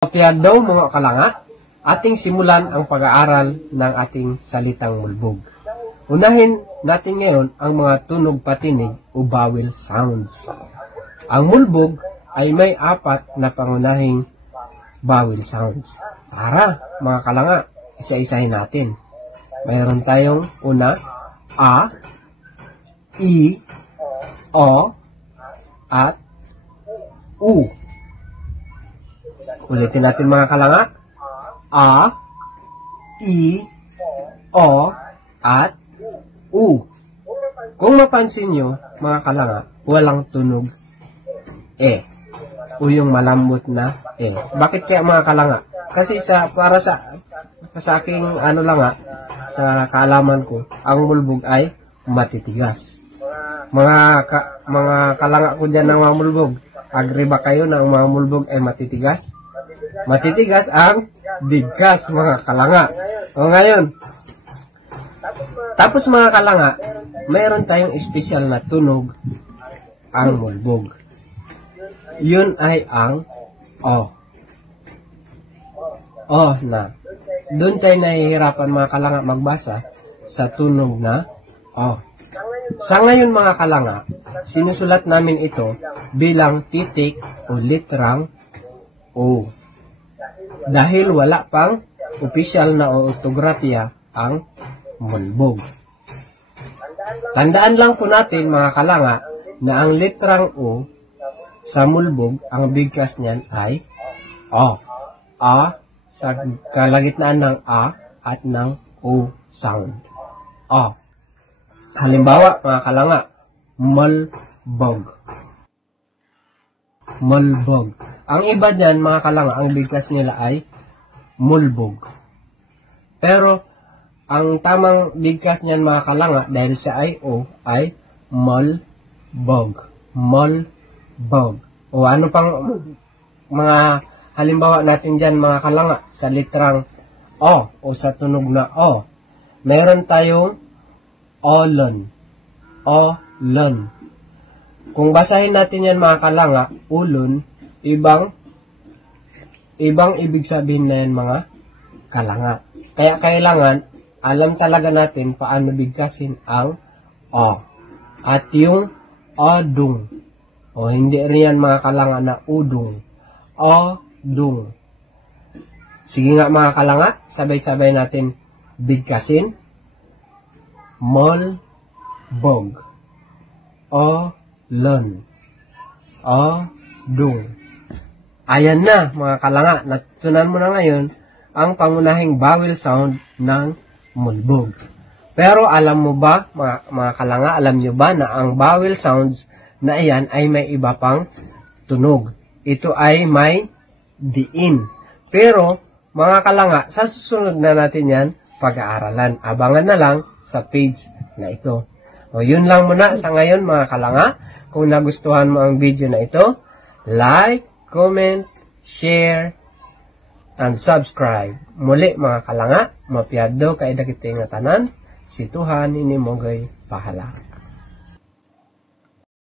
Kapiadaw mga kalanga, ating simulan ang pag-aaral ng ating salitang mulbog. Unahin natin ngayon ang mga tunog patinig o vowel sounds. Ang mulbog ay may 4 na pangunahing vowel sounds. Tara mga kalanga, isa-isahin natin. Mayroon tayong una, A, I, O, at U. Ulitin natin mga kalanga. A, I, O, at U. Kung mapansin nyo, mga kalanga, walang tunog E. O yung malambot na E. Bakit kaya mga kalanga? Kasi para sa aking sa kaalaman ko, ang mulbog ay matitigas. Mga kalanga ko dyan ng mga mulbog, agree ba kayo na ang mga mulbog ay matitigas? Matitigas ang bigkas, mga kalanga. O ngayon, tapos mga kalanga, mayroon tayong espesyal na tunog ang mulbog. Yun ay ang O. O na. Doon tayo nahihirapan mga kalanga magbasa sa tunog na O. Sa ngayon mga kalanga, sinusulat namin ito bilang titik o literang O. Dahil wala pang opisyal na ortografiya ang mulbog. Tandaan lang po natin mga kalanga na ang literang O sa mulbog, ang bigkas niyan ay O. A sa kalagitnaan ng A at ng O sound. O. Halimbawa mga kalanga, mulbog. Mulbog. Ang iba niyan mga kalanga, ang bigkas nila ay mulbog. Pero ang tamang bigkas niyan mga kalanga, dahil siya ay O, ay mulbog. Mulbog. O ano pang mga halimbawa natin dyan mga kalanga sa literang O sa tunog na O. Meron tayong olon. Olon. Kung basahin natin yan mga kalanga, ulon, ibang ibig sabihin na yan mga kalanga. Kaya kailangan, alam talaga natin paano bigkasin ang O. At yung odung. O hindi rin yan mga kalanga na udung. Odung. Sige nga mga kalanga, sabay-sabay natin bigkasin. Mulbog. Olon. Odung. Ayan na mga kalanga, natutunan mo na ngayon ang pangunahing vowel sound ng mulbog. Pero alam mo ba mga kalanga, alam nyo ba na ang vowel sounds na iyan ay may iba pang tunog? Ito ay may diin. Pero mga kalanga, sa susunod na natin yan pag-aaralan. Abangan na lang sa page na ito. O yun lang muna sa ngayon mga kalanga. Kung nagustuhan mo ang video na ito, like, comment, share, and subscribe. Muli mga kalanga, mapiado kay dakit nga tanan, si Tuhan ini mogay pahala.